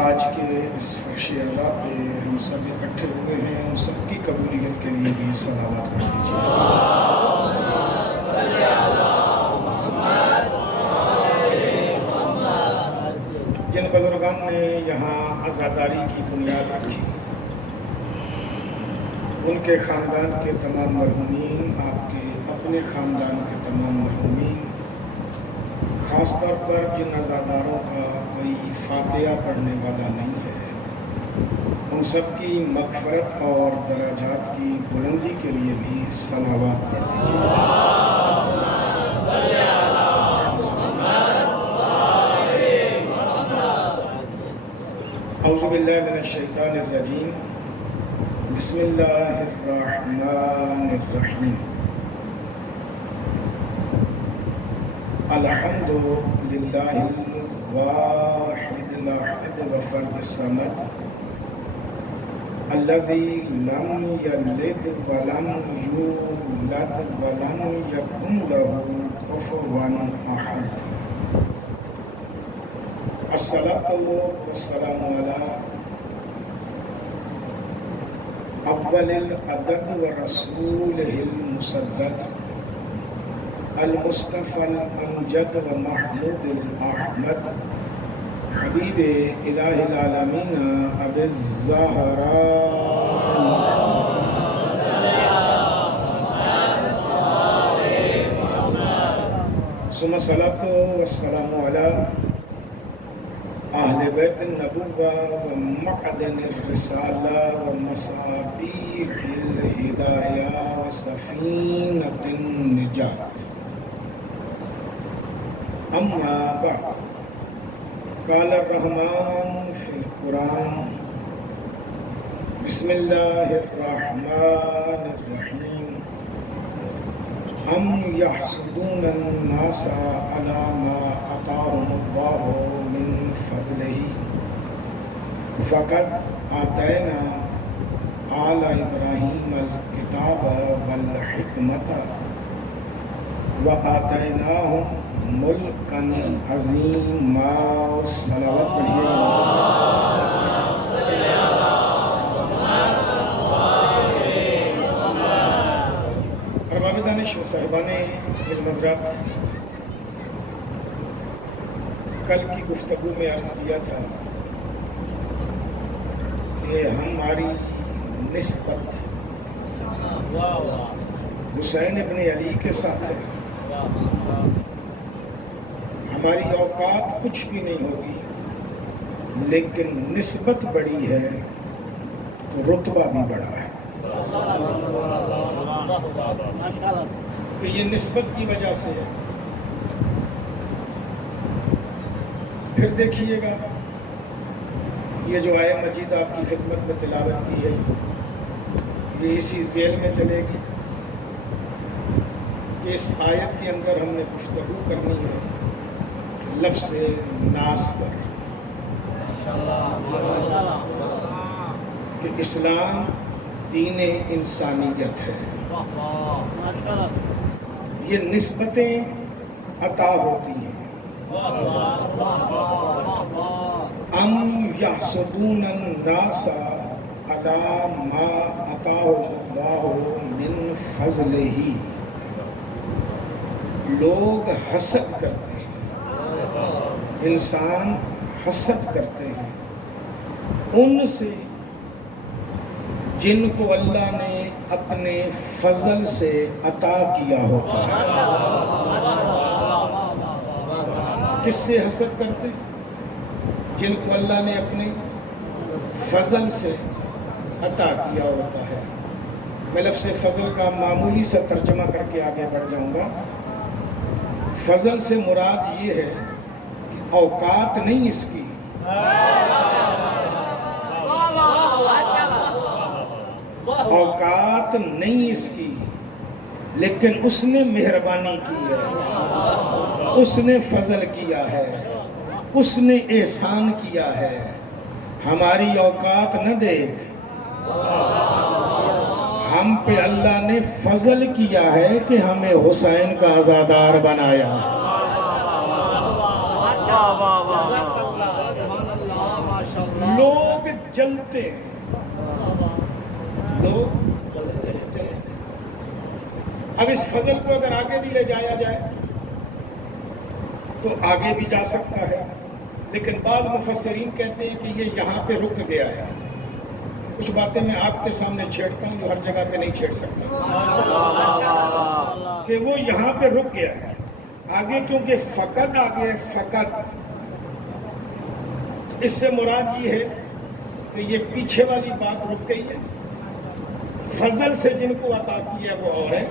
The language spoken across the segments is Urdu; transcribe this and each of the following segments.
آج کے اس فرش اعلیٰ پہ ہم سب اکٹھے ہوئے ہیں، ان سب کی قبولیت کے لیے بھی صلوات پڑھ دیجیے۔ جن بزرگان نے یہاں عزاداری کی بنیاد رکھی، ان کے خاندان کے تمام مرحومین، آپ کے اپنے خاندان کے تمام مرحومین، خاص طور پر جن عزاداروں کا کوئی فاتحہ پڑھنے والا نہیں ہے، ان سب کی مغفرت اور درجات کی بلندی کے لیے بھی صلوات پڑھ دیجیے۔ اعوذ باللہ من الشیطان الرجیم، بسم اللہ الرحمن الرحیم۔ الحمد للہ الواحد الاحد وفرد الصمد الذی لم یلد ولم یولد ولم یکن له کفوا احد۔ الصلاۃ والسلام علی اول العدد ورسولہ المصدق المصطفى الامجد ومحمود الاحمد حبیب الہ العالمین ابی الزہراء ثم الصلاۃ والسلام علی اہل بیت النبوہ ومعدن الرسالہ ومصابیح الہدایہ وسفینۃ النجات۔ اما بعد، قال الرحمن فی القرآن، بسم اللہ الرحمن الرحیم، ام یحسدون الناس علی ما آتاہم اللہ من فضلہ فقد آتینا آل ابراہیم الکتاب والحکمۃ وآتیناہم ملکا عظیما۔ صلوات پڑھیے گا۔ ارباب دانش و صاحبان علم حضرات، کل کی گفتگو میں عرض کیا تھا کہ ہماری نسبت حسین ابن علی کے ساتھ ہے، ہماری اوقات کچھ بھی نہیں ہوگی، لیکن نسبت بڑی ہے تو رتبہ بھی بڑا ہے۔ تو یہ نسبت کی وجہ سے ہے۔ پھر دیکھیے گا، یہ جو آیہ مجید آپ کی خدمت میں تلاوت کی ہے، یہ اسی ذیل میں چلے گی۔ اس آیت کے اندر ہم نے گفتگو کرنی ہے لفظ ناس پر، کہ اسلام دین انسانیت ہے۔ یہ نسبتیں عطا ہوتی ہیں۔ ام یحسدون الناس علی ما آتاہم اللہ من فضلہ، لوگ حسد کرتے ہیں، انسان حسد کرتے ہیں ان سے جن کو اللہ نے اپنے فضل سے عطا کیا ہوتا ہے۔ کس سے حسد کرتے ہیں؟ جن کو اللہ نے اپنے فضل سے عطا کیا ہوتا ہے۔ میں لفظ فضل کا معمولی سا ترجمہ کر کے آگے بڑھ جاؤں گا۔ فضل سے مراد یہ ہے کہ اوقات نہیں اس کی، اوقات نہیں اس کی، لیکن اس نے مہربانی کی ہے، اس نے فضل کیا ہے، اس نے احسان کیا ہے۔ ہماری اوقات نہ دیکھ، ہم پہ اللہ نے فضل کیا ہے کہ ہمیں حسین کا عزادار بنایا۔ لوگ جلتے ہیں، لوگ جلتے ہیں۔ اب اس فضل کو اگر آگے بھی لے جایا جائے تو آگے بھی جا سکتا ہے، لیکن بعض مفسرین کہتے ہیں کہ یہ یہاں پہ رک گیا ہے۔ کچھ باتیں میں آپ کے سامنے چھیڑتا ہوں جو ہر جگہ پہ نہیں چھیڑ سکتا، کہ وہ یہاں پہ رک گیا ہے آگے، کیونکہ فقط آگے فقط، اس سے مراد یہ ہے کہ یہ پیچھے والی بات رک گئی ہے۔ فضل سے جن کو عطا کیا وہ اور ہے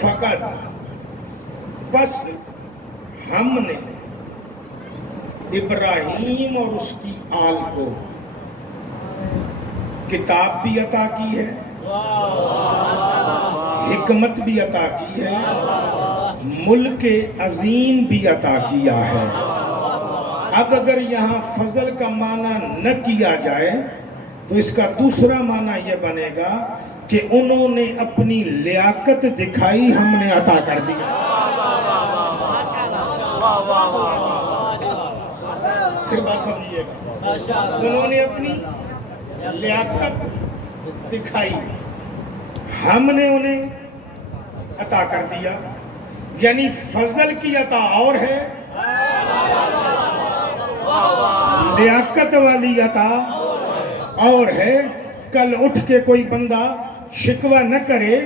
فقط، بس ہم نے ابراہیم اور اس کی آل کو کتاب بھی عطا کی ہے، حکمت بھی عطا کی ہے، ملک عظیم بھی عطا کیا ہے۔ اب اگر یہاں فضل کا معنی نہ کیا جائے تو اس کا دوسرا معنی یہ بنے گا کہ انہوں نے اپنی لیاقت دکھائی، ہم نے عطا کر دیا۔ پھر بات سمجھیے گا، انہوں نے اپنی لیاقت دکھائی، ہم نے انہیں عطا کر دیا، یعنی فضل کی عطا اور ہے، لیاقت والی عطا اور ہے۔ کل اٹھ کے کوئی بندہ شکوہ نہ کرے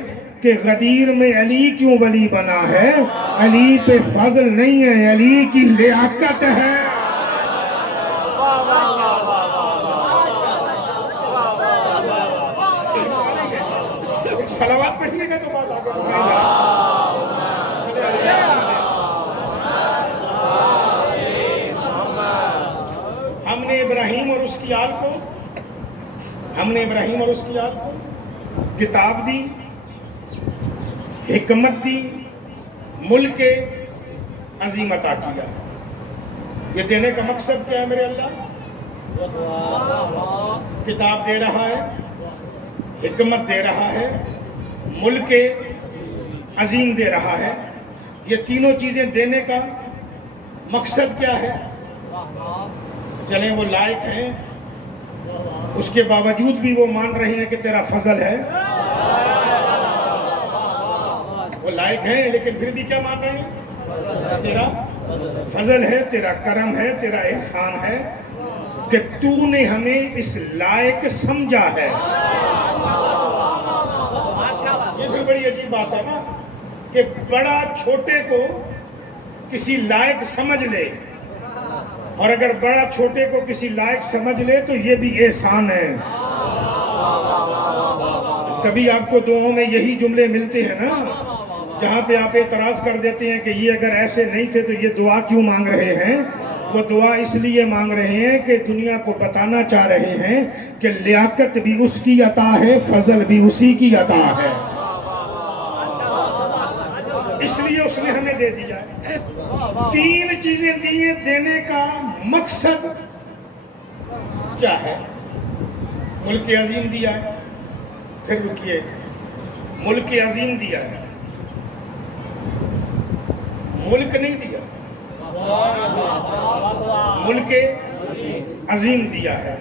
کہ غدیر میں علی کیوں ولی بنا ہے، علی پہ فضل نہیں ہے، علی کی لیاقت ہے۔ صلوات پڑھیے گا تو بات آگے بڑھے گا۔ ہم نے ابراہیم اور اس کی آل کو، ہم نے ابراہیم اور اس کی آل کو کتاب دی، حکمت دی، ملک عظیم عطا کیا۔ یہ دینے کا مقصد کیا ہے میرے اللہ؟ کتاب دے رہا ہے، حکمت دے رہا ہے، ملک عظیم دے رہا ہے۔ یہ تینوں چیزیں دینے کا مقصد کیا ہے؟ چلیں وہ لائق ہیں، اس کے باوجود بھی وہ مان رہے ہیں کہ تیرا فضل ہے، وہ لائق ہیں لیکن پھر بھی کیا مان رہے ہیں؟ تیرا فضل ہے، تیرا کرم ہے، تیرا احسان ہے کہ تو نے ہمیں اس لائق سمجھا ہے۔ یہ پھر بڑی عجیب بات ہے نا کہ بڑا چھوٹے کو کسی لائق سمجھ لے، اور اگر بڑا چھوٹے کو کسی لائق سمجھ لے تو یہ بھی احسان ہے۔ کبھی آپ کو دعاؤں میں یہی جملے ملتے ہیں نا جہاں پہ آپ اعتراض کر دیتے ہیں کہ یہ اگر ایسے نہیں تھے تو یہ دعا کیوں مانگ رہے ہیں؟ وہ دعا اس لیے مانگ رہے ہیں کہ دنیا کو بتانا چاہ رہے ہیں کہ لیاقت بھی اس کی عطا ہے، فضل بھی اسی کی عطا ہے، اس لیے اس نے ہمیں دے دیا ہے۔ تین چیزیں دی ہیں، دینے کا مقصد کیا ہے؟ ملک عظیم دیا ہے، پھر رکیے، ملک عظیم دیا ہے، ملک نہیں دیا، ملک عظیم دیا ہے۔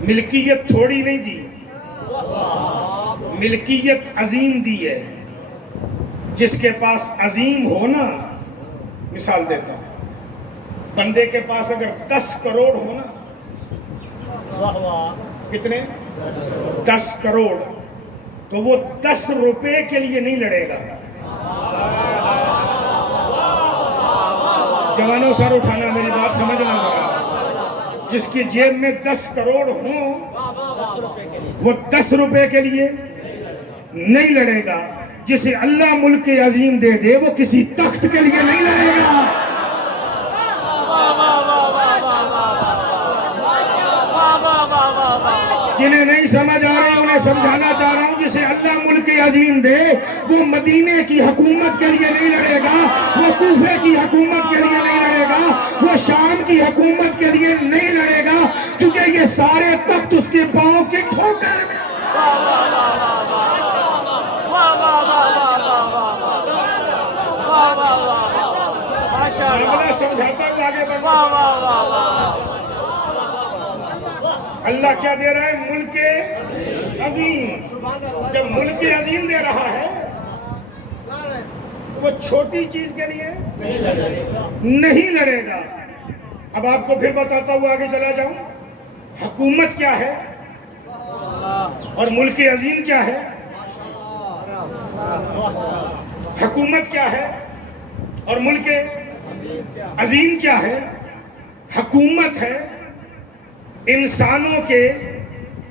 ملکیت تھوڑی نہیں دی، ملکیت عظیم دی ہے۔ جس کے پاس عظیم ہو نا، مثال دیتا ہوں، بندے کے پاس اگر 10 کروڑ ہو نا، کتنے؟ 10 کروڑ، تو وہ 10 روپے کے لیے نہیں لڑے گا۔ جوانوں سر اٹھانا، میری بات سمجھنا ذرا۔ جس کی جیب میں 10 کروڑ ہوں وہ 10 روپے کے لیے نہیں لڑے گا۔ جسے اللہ ملک عظیم دے دے وہ کسی تخت کے لیے نہیں لڑے گا۔ جنہیں نہیں سمجھ آ رہی انہیں سمجھانا چاہ رہا ہوں، جسے اللہ ملک عظیم دے وہ مدینے کی حکومت کے لیے نہیں لڑے گا، وہ کوفے کی حکومت کے لیے نہیں لڑے گا، وہ شام کی حکومت کے لیے نہیں لڑے گا، کیونکہ یہ سارے تخت اس کے پاؤں کے ٹھوکر میں۔ معاملہ سمجھاتا ہوں، آگے بڑھو۔ اللہ کیا دے رہا ہے؟ ملک عظیم. جب ملک عظیم دے رہا ہے وہ چھوٹی چیز کے لیے نہیں لڑے گا. اب آپ کو پھر بتاتا ہوں، آگے چلا جاؤں. حکومت کیا ہے اور ملک عظیم کیا ہے؟ حکومت کیا ہے اور ملک عظیم کیا ہے؟ حکومت ہے انسانوں کے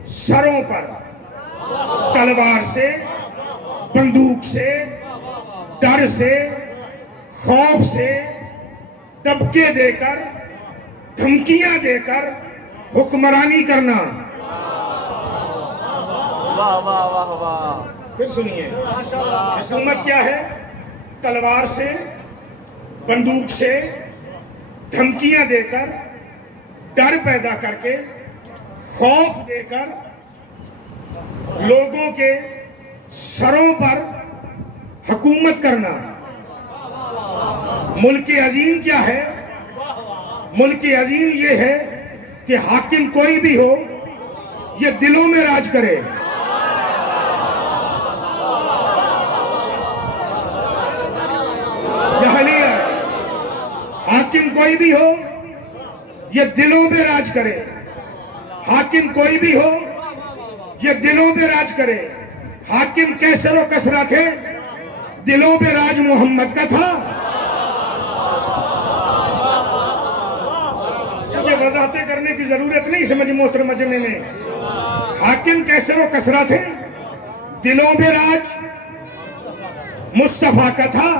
سروں پر تلوار سے، بندوق سے، ڈر سے، خوف سے دبکے دے کر، دھمکیاں دے کر حکمرانی کرنا. واہ واہ واہ واہ. پھر سنیے، حکومت کیا ہے؟ تلوار سے، بندوق سے دھمکیاں دے کر، ڈر پیدا کر کے، خوف دے کر لوگوں کے سروں پر حکومت کرنا. ملک عظیم کیا ہے؟ ملک عظیم یہ ہے کہ حاکم کوئی بھی ہو یہ دلوں میں راج کرے. حاکم کوئی بھی ہو یہ دلوں میں راج کرے. حاکم کوئی بھی ہو یہ دلوں میں راج کرے. حاکم کیسر و کسرا تھے، دلوں پہ راج محمد کا تھا. مجھے وضاحتیں کرنے کی ضرورت نہیں سمجھ محترم جمعے میں. حاکم کیسر و کسرا تھے، دلوں پہ راج مصطفیٰ کا تھا.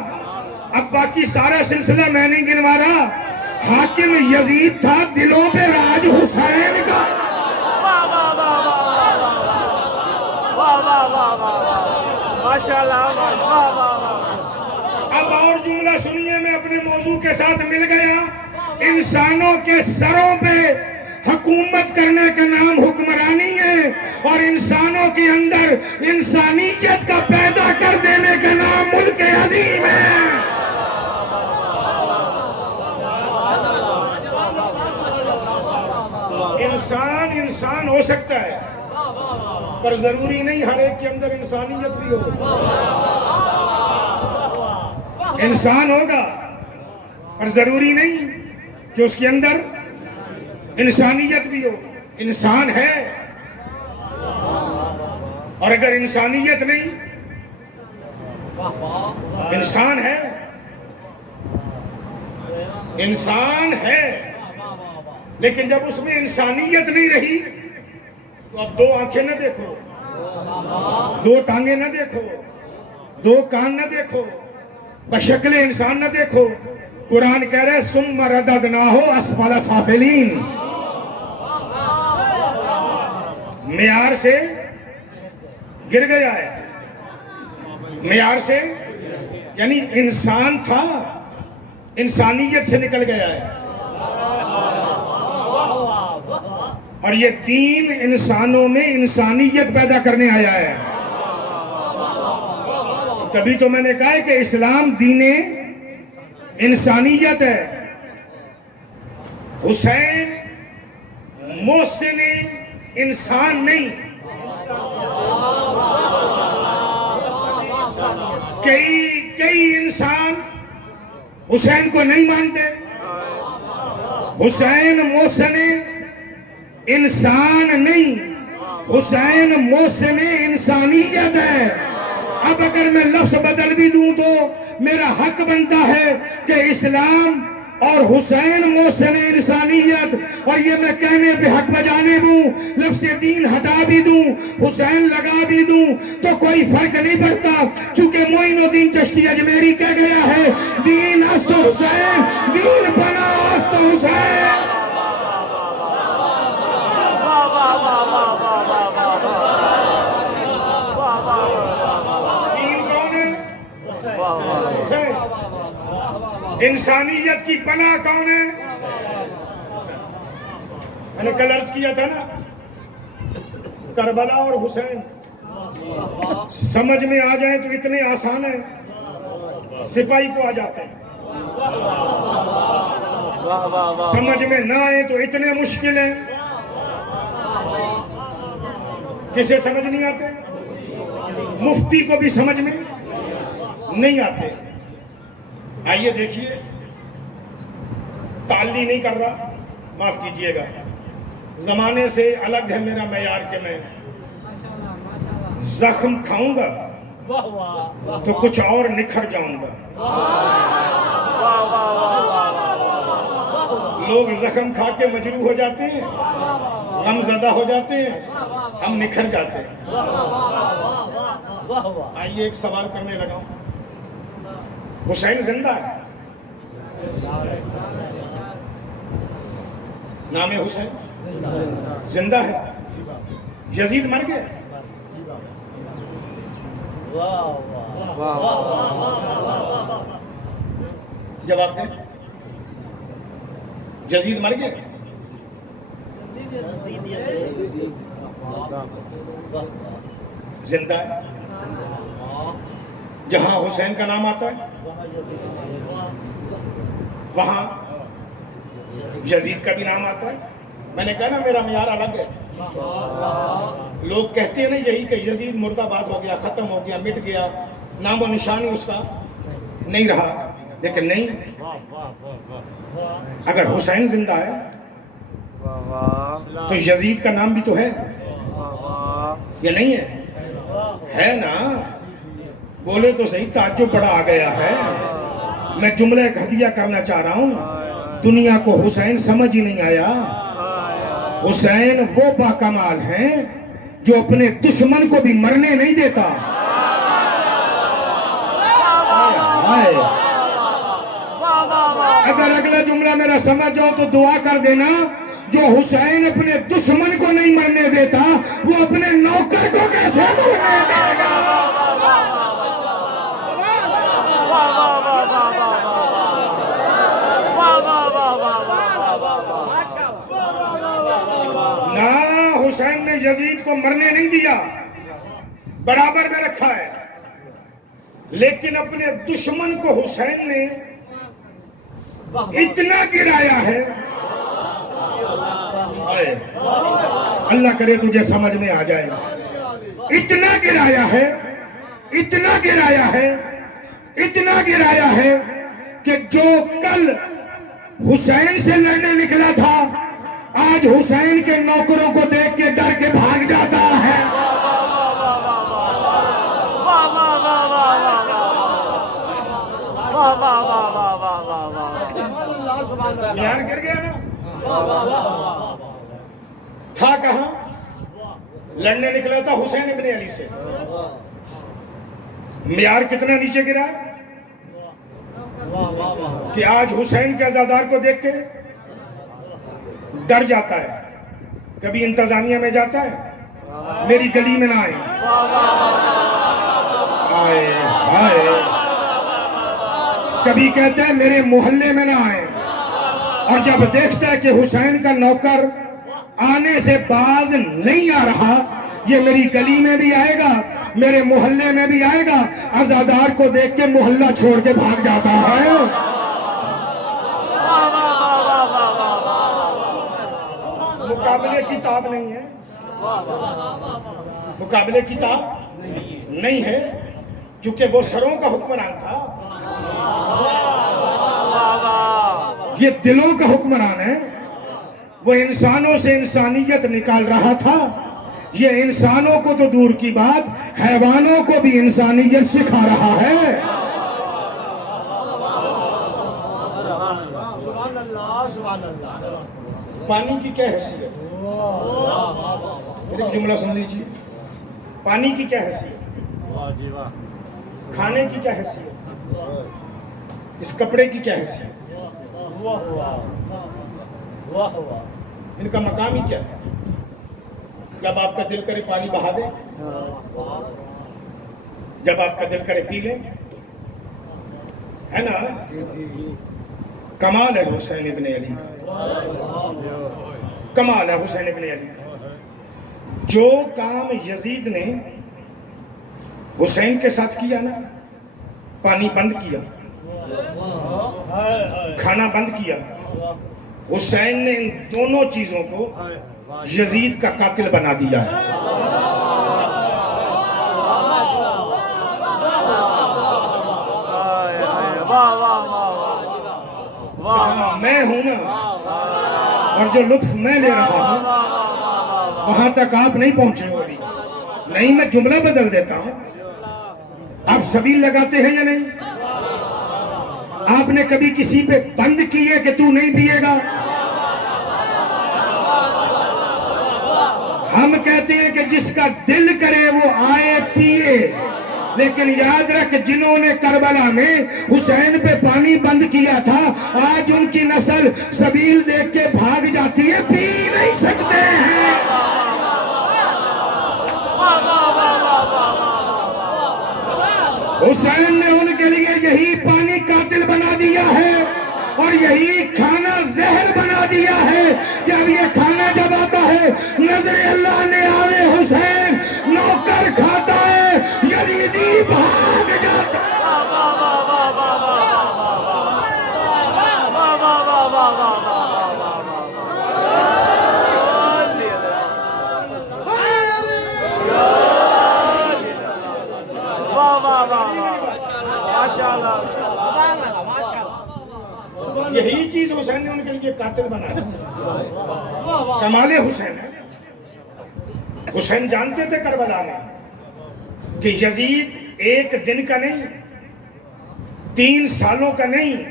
اب باقی سارا سلسلہ میں نہیں گنوا رہا. حاکم یزید تھا، دلوں پہ راج حسین کا. ماشاءاللہ. اب اور جملہ سنیے، میں اپنے موضوع کے ساتھ مل گیا. انسانوں کے سروں پہ حکومت کرنے کا نام حکمرانی ہے، اور انسانوں کے اندر انسانیت کا پیدا کر دینے کا نام ملک عظیم ہے. انسان ہو سکتا ہے، پر ضروری نہیں ہر ایک کے اندر انسانیت بھی ہو. انسان ہوگا پر ضروری نہیں کہ اس کے اندر انسانیت بھی ہو. انسان ہے، اور اگر انسانیت نہیں، انسان ہے، انسان ہے لیکن جب اس میں انسانیت نہیں رہی تو اب دو آنکھیں نہ دیکھو، دو ٹانگیں نہ دیکھو، دو کان نہ دیکھو، بشکل انسان نہ دیکھو. قرآن کہہ رہے ثم رددناہ اسفل سافلین. معیار سے گر گیا ہے. معیار سے یعنی انسان تھا، انسانیت سے نکل گیا ہے. اور یہ دین انسانوں میں انسانیت پیدا کرنے آیا ہے. تبھی تو میں نے کہا ہے کہ اسلام دین انسانیت ہے. حسین محسن انسان نہیں. کئی انسان حسین کو نہیں مانتے. حسین محسن انسان نہیں، حسین محسن انسانیت ہے. اب اگر میں لفظ بدل بھی دوں تو میرا حق بنتا ہے کہ اسلام اور حسین محسن انسانیت، اور یہ میں کہنے پہ حق بجانے دوں، لفظ دین ہٹا بھی دوں، حسین لگا بھی دوں تو کوئی فرق نہیں پڑتا، چونکہ معین الدین چشتی اجمیری کہہ گیا ہے دین است حسین، دین بنا است حسین. دین کون ہے؟ حسین. انسانیت کی پناہ کون ہے؟ میں نے کل عرض کیا تھا نا، کربلا اور حسین سمجھ میں آ جائیں تو اتنے آسان ہیں، سپاہی کو آ جاتے ہیں. سمجھ میں نہ آئے تو اتنے مشکل ہیں کسے سمجھ نہیں آتے؟ مفتی کو بھی سمجھ میں نہیں آتے. آئیے دیکھیے، تعلی نہیں کر رہا، معاف کیجئے گا، زمانے سے الگ ہے میرا معیار کہ میں زخم کھاؤں گا تو کچھ اور نکھر جاؤں گا. لوگ زخم کھا کے مجروح ہو جاتے ہیں، غم زدہ ہو جاتے ہیں، ہم نکھر جاتے ہیں. آئیے ایک سوال کرنے لگا ہوں. حسین زندہ ہے؟ نام حسین زندہ ہے. یزید مر گیا؟ جواب دیں. یزید مر گیا؟ زندہ ہے. جہاں حسین کا نام آتا ہے وہاں یزید کا بھی نام آتا ہے. میں نے کہا نا میرا معیار الگ ہے. لوگ کہتے ہیں نا یہی کہ یزید مرد آباد ہو گیا، ختم ہو گیا، مٹ گیا، نام و نشان اس کا نہیں رہا. لیکن نہیں، اگر حسین زندہ ہے تو یزید کا نام بھی تو ہے یا نہیں ہے؟ ہے نا. بولے تو صحیح، تعجب بڑا آ گیا ہے. میں جملہ ایک ہدیہ کرنا چاہ رہا ہوں. دنیا کو حسین سمجھ ہی نہیں آیا. حسین وہ باکمال ہیں جو اپنے دشمن کو بھی مرنے نہیں دیتا. اگر اگلا جملہ میرا سمجھ جاؤ تو دعا کر دینا. جو حسین اپنے دشمن کو نہیں مرنے دیتا وہ اپنے نوکر کو کیسے مرنے دے گا؟ نہ، حسین نے یزید کو مرنے نہیں دیا، برابر میں رکھا ہے. لیکن اپنے دشمن کو حسین نے اتنا گرایا ہے، اللہ کرے تجھے سمجھ میں آ جائے. اتنا گرایا ہے، اتنا گرایا ہے، اتنا گرایا ہے کہ جو کل حسین سے لڑنے نکلا تھا آج حسین کے نوکروں کو دیکھ کے ڈر کے بھاگ جاتا ہے. معیار گر گیا نا. تھا کہاں؟ لڑنے نکلا تھا حسین ابن علی سے. معیار کتنا نیچے گرا کہ آج حسین کے عزادار کو دیکھ کے ڈر جاتا ہے. کبھی انتظامیہ میں جاتا ہے میری گلی میں نہ آئے. کبھی کہتا ہے میرے محلے میں نہ آئے. اور جب دیکھتا ہے کہ حسین کا نوکر آنے سے باز نہیں آ رہا، یہ میری گلی میں بھی آئے گا، میرے محلے میں بھی آئے گا، عزادار کو دیکھ کے محلہ چھوڑ کے بھاگ جاتا ہے. مقابلے کی تاب نہیں ہے، مقابلے کی تاب نہیں ہے، کیونکہ وہ سروں کا حکمران تھا. یہ دلوں کا حکمران ہے. وہ انسانوں سے انسانیت نکال رہا تھا. یہ انسانوں کو تو دور کی بات، حیوانوں کو بھی انسانیت سکھا رہا ہے. پانی کی کیا حیثیت؟ ایک جملہ سن لیجیے. پانی کی کیا حیثیت؟ کھانے کی کیا حیثیت؟ اس کپڑے کی کیا حیثیت؟ ان کا مقام ہی کیا ہے؟ جب آپ کا دل کرے پانی بہا دے، جب آپ کا دل کرے پی لیں، ہے نا. کمال ہے حسین ابن علی کا، کمال ہے حسین ابن علی کا. جو کام یزید نے حسین کے ساتھ کیا نا، پانی بند کیا، کھانا بند کیا، حسین نے ان دونوں چیزوں کو یزید کا قاتل بنا دیا ہے. واہ واہ واہ واہ کہاں میں ہوں نا، اور جو لطف میں لے رہا ہوں وہاں تک آپ نہیں پہنچے ہو ابھی. نہیں، میں جملہ بدل دیتا ہوں. آپ سبیل لگاتے ہیں یا نہیں؟ آپ نے کبھی کسی پہ بند کیے کہ تو نہیں پیے گا؟ ہم کہتے ہیں کہ جس کا دل کرے وہ آئے پیے، لیکن یاد رکھ جنہوں نے کربلا میں حسین پہ پانی بند کیا تھا آج ان کی نسل سبیل دیکھ کے بھاگ جاتی ہے، پی نہیں سکتے ہیں. حسین نے ان کے لیے یہی پانی قاتل بنا دیا ہے اور یہی کھانا زہر بنا دیا ہے کہ اب یہ کھانا جب آتا ہے نظر اللہ نے آوے حسین نوکر کھاتا ہے، یزیدی بھاگ جاتا ہے. یہی چیز حسین نے ان کے لیے قاتل بنایا. کمال حسین ہے. حسین جانتے تھے کربلا میں کہ یزید ایک دن کا نہیں، 3 سالوں کا نہیں،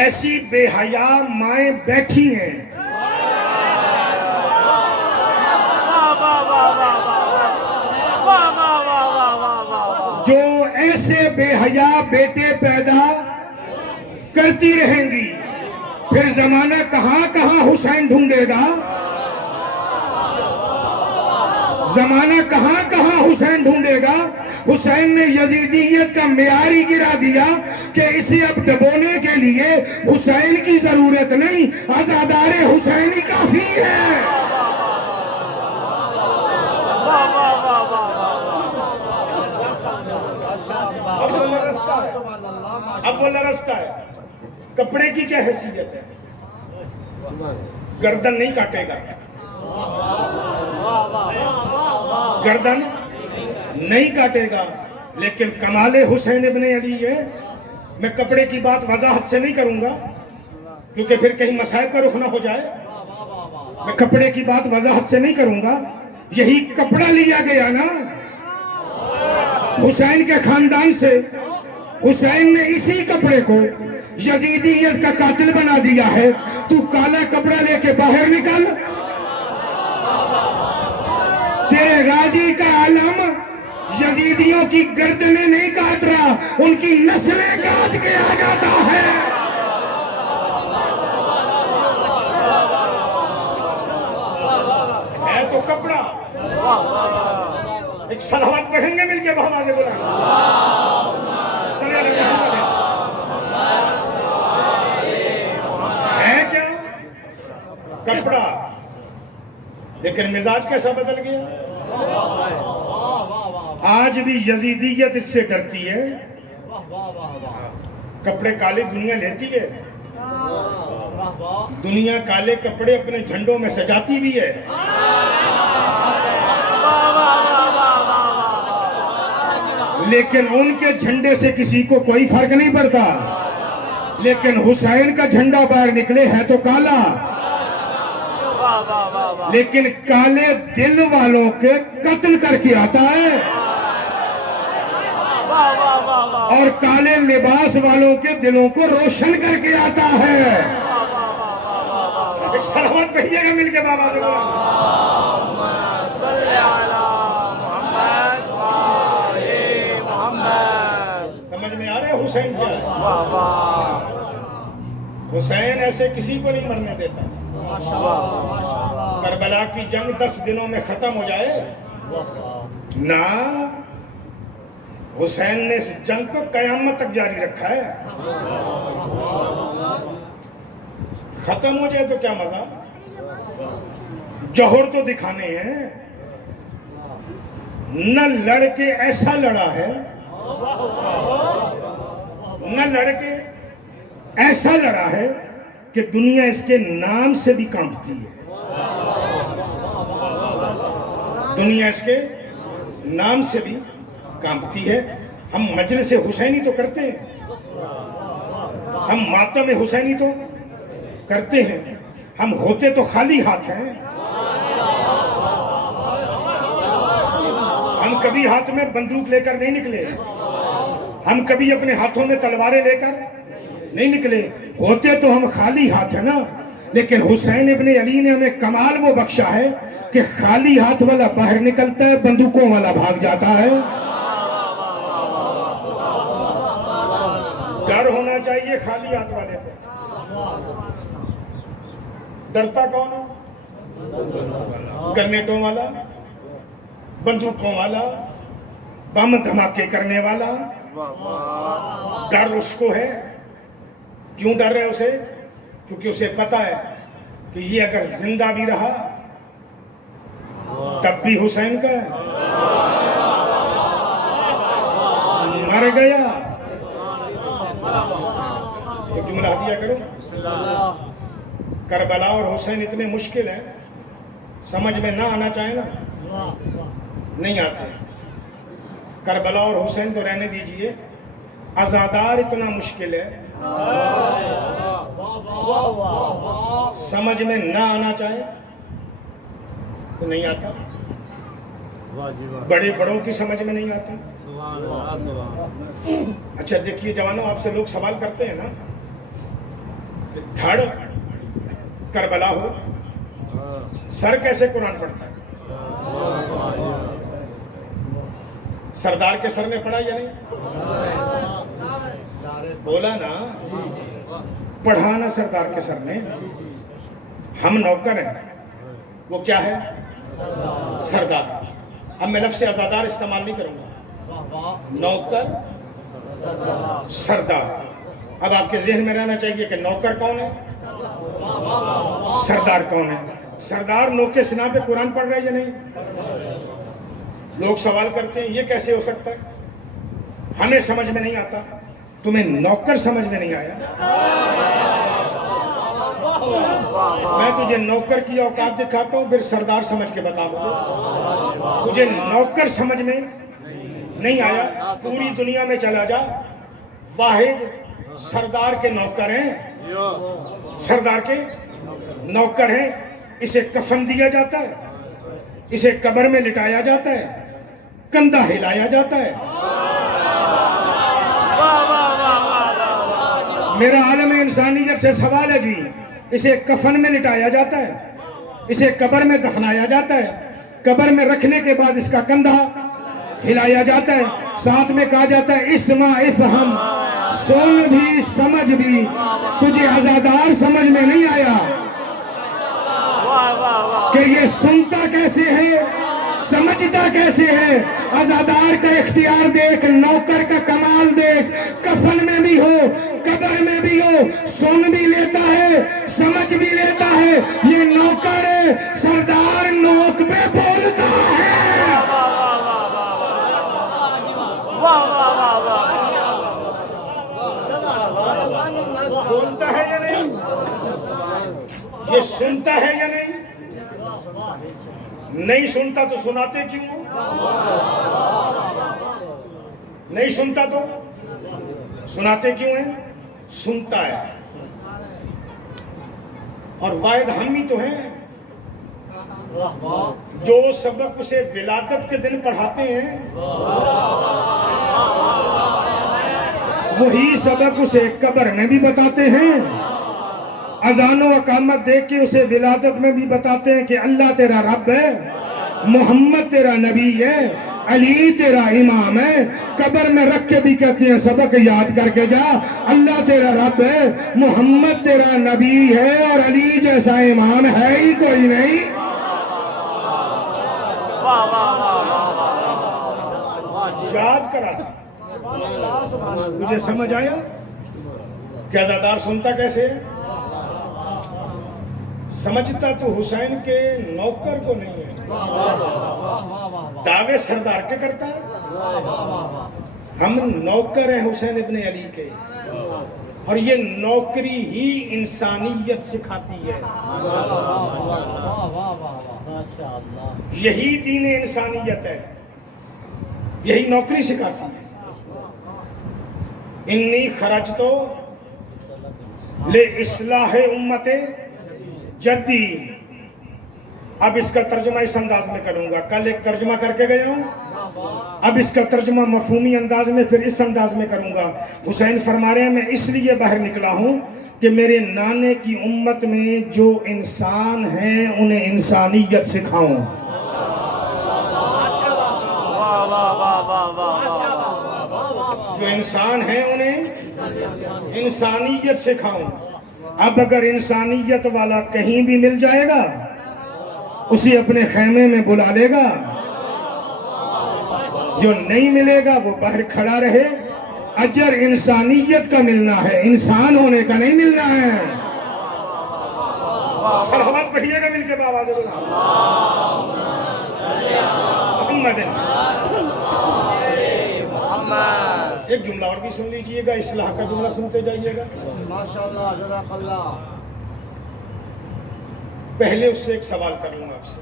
ایسی بے حیا مائیں بیٹھی ہیں جو ایسے بے حیا بیٹے پیدا کرتی رہیں گی. پھر زمانہ کہاں کہاں حسین ڈھونڈے گا، زمانہ کہاں کہاں حسین ڈھونڈے گا. حسین نے یزیدیت کا معیار ہی گرا دیا کہ اسے اب دبونے کے لیے حسین کی ضرورت نہیں، عزادار حسین ہی کافی ہے. اب وہ لرزتا ہے. کپڑے کی کیا حیثیت ہے؟ گردن نہیں کاٹے گا، گردن نہیں کاٹے گا. لیکن کمال حسین ابن علی ہے. میں کپڑے کی بات وضاحت سے نہیں کروں گا کیونکہ پھر کہیں مسائل پر رخ نہ ہو جائے. میں کپڑے کی بات وضاحت سے نہیں کروں گا. یہی کپڑا لیا گیا نا حسین کے خاندان سے. حسین نے اسی کپڑے کو یزیدیت کا قاتل بنا دیا ہے. تو کالا کپڑا لے کے باہر نکل، تیرے غازی کا علم یزیدیوں کی گردنیں نہیں کاٹ رہا، ان کی نسلیں کاٹ کے آ جاتا ہے. ہے تو کپڑا. ایک صلوات پڑھیں گے مل کے بابا سے بلائیں. ہے کیا کپڑا، لیکن مزاج کیسا بدل گیا. آج بھی یزیدیت اس سے ڈرتی ہے. کپڑے کالے دنیا لیتی ہے، دنیا کالے کپڑے اپنے جھنڈوں میں سجاتی بھی ہے. لیکن ان کے جھنڈے سے کسی کو کوئی فرق نہیں پڑتا. لیکن حسین کا جھنڈا باہر نکلے ہے تو کالا، لیکن کالے دل والوں کے قتل کر کے آتا ہے اور کالے لباس والوں کے دلوں کو روشن کر کے آتا ہے. ایک صلوات پڑھیے گا مل کے بابا سے بولا. سمجھ میں آ رہے حسین کیا ہے؟ حسین ایسے کسی کو نہیں مرنے دیتا. کربلا کی جنگ 10 دنوں میں ختم ہو جائے نہ، حسین نے اس جنگ کو قیامت تک جاری رکھا ہے. ختم ہو جائے تو کیا مزہ. جوہر تو دکھانے ہیں. نہ لڑکے ایسا لڑا ہے، نہ لڑکے ایسا لڑا ہے کہ دنیا اس کے نام سے بھی کانپتی ہے. دنیا اس کے نام سے بھی کانپتی ہے. ہم مجلس حسینی تو کرتے ہیں، ہم ماتم حسینی تو کرتے ہیں، ہم ہوتے تو خالی ہاتھ ہیں، ہم کبھی ہاتھ میں بندوق لے کر نہیں نکلے، ہم کبھی اپنے ہاتھوں میں تلواریں لے کر نہیں نکلے، ہوتے تو ہم خالی ہاتھ ہیں نا، لیکن حسین ابن علی نے ہمیں کمال وہ بخشا ہے کہ خالی ہاتھ والا باہر نکلتا ہے، بندوقوں والا بھاگ جاتا ہے۔ ڈر ہونا چاہیے خالی ہاتھ والے کو، ڈرتا کون ہے؟ گرنیٹوں والا، بندوقوں والا، بم دھماکے کرنے والا۔ ڈر اس کو ہے، کیوں ڈر ہے اسے؟ کیونکہ اسے پتا ہے کہ یہ اگر زندہ بھی رہا تب بھی حسین کا ہے، مر گیا۔ ایک جملہ ہدیہ کروں، کربلا اور حسین اتنے مشکل ہیں، سمجھ میں نہ آنا چاہے نا نہیں آتے۔ کربلا اور حسین تو رہنے دیجئے، عزادار اتنا مشکل ہے، سمجھ میں نہ آنا چاہے تو نہیں آتا، بڑے بڑوں کی سمجھ میں نہیں آتا۔ اچھا دیکھیے جوانوں، آپ سے لوگ سوال کرتے ہیں نا کہ دھڑ کربلا ہو، سر کیسے قرآن پڑھتا ہے؟ سردار کے سر نے پڑھا یا نہیں؟ بولا نا، پڑھا نا سردار کے سر نے۔ ہم نوکر ہیں، وہ کیا ہے؟ سردار۔ اب میں لفظ عزادار استعمال نہیں کروں گا، نوکر سردار۔ اب آپ کے ذہن میں رہنا چاہیے کہ نوکر کون ہے، سردار کون ہے۔ سردار نوکے سنا پہ قرآن پڑھ رہا ہے یا نہیں؟ لوگ سوال کرتے ہیں یہ کیسے ہو سکتا ہے، ہمیں سمجھ میں نہیں آتا، تمہیں نوکر سمجھ میں نہیں آیا؟ میں تجھے نوکر کی اوقات دکھاتا ہوں، پھر سردار سمجھ کے بتا مجھے۔ تجھے نوکر سمجھ میں نہیں آیا، پوری دنیا میں چلا جا، واحد سردار کے نوکر ہیں، سردار کے نوکر ہیں۔ اسے کفن دیا جاتا ہے، اسے قبر میں لٹایا جاتا ہے، کندھا ہلایا جاتا ہے۔ میرا عالم انسانیت سے سوال ہے جی، اسے کفن میں لٹایا جاتا ہے، اسے قبر میں دفنایا جاتا ہے، قبر میں رکھنے کے بعد اس کا کندھا ہلایا جاتا ہے، ساتھ میں کہا جاتا ہے اسمع افہم، سن بھی سمجھ بھی۔ تجھے عزادار سمجھ میں نہیں آیا کہ یہ سنتا کیسے ہے، سمجھتا کیسے ہے؟ عزادار کا اختیار دیکھ، نوکر کا کمال دیکھ، کفن میں بھی ہو، قبر میں بھی ہو، سن بھی لیتا ہے، سمجھ بھی لیتا ہے۔ یہ نوکر ہے، سردار نوک پہ بولتا ہے۔ بولتا ہے یا نہیں؟ یہ سنتا ہے یا نہیں؟ نہیں سنتا تو سناتے کیوں؟ نہیں سنتا تو سناتے کیوں ہیں؟ سنتا ہے، اور واحد ہم ہی تو ہیں جو سبق اسے ولادت کے دن پڑھاتے ہیں، وہی سبق اسے قبر میں بھی بتاتے ہیں، اذان و اقامت دیکھ کے اسے ولادت میں بھی بتاتے ہیں کہ اللہ تیرا رب ہے، محمد تیرا نبی ہے، علی تیرا امام ہے۔ قبر میں رکھ کے بھی کہتے ہیں سبق یاد کر کے جا، اللہ تیرا رب ہے، محمد تیرا نبی ہے، اور علی جیسا امام ہے ہی کوئی نہیں۔ یاد کرا، تجھے سمجھ آیا کہ عزادار سنتا کیسے ہے؟ سمجھتا تو حسین کے نوکر کو نہیں ہے، دعوے سردار کے کرتا ہے۔ ہم نوکر ہیں حسین ابن علی کے، اور یہ نوکری ہی انسانیت سکھاتی ہے، یہی دین انسانیت ہے، یہی نوکری سکھاتی ہے۔ انی خرجتو لِإِصْلَاحِ اُمَّتِ جدی. اب اس کا ترجمہ اس انداز میں کروں گا. کل ایک ترجمہ کر کے گیا ہوں, اب اس کا ترجمہ مفہومی انداز میں پھر اس انداز میں کروں گا. حسین فرما رہے ہیں میں اس لیے باہر نکلا ہوں کہ میرے نانے کی امت میں جو انسان ہیں انہیں انسانیت سکھاؤں. جو انسان ہیں انہیں انسانیت سکھاؤں. اب اگر انسانیت والا کہیں بھی مل جائے گا اسے اپنے خیمے میں بلا لے گا, جو نہیں ملے گا وہ باہر کھڑا رہے. اجر انسانیت کا ملنا ہے, انسان ہونے کا نہیں ملنا ہے. صلوات پڑھیے گا مل کے بآواز بلند. محمد. ایک جملہ اور بھی سن لیجئے گا, اصلاح کا جملہ سنتے جائیے گا. ماشاءاللہ جزاک اللہ. پہلے اس سے ایک سوال کر لوں آپ سے,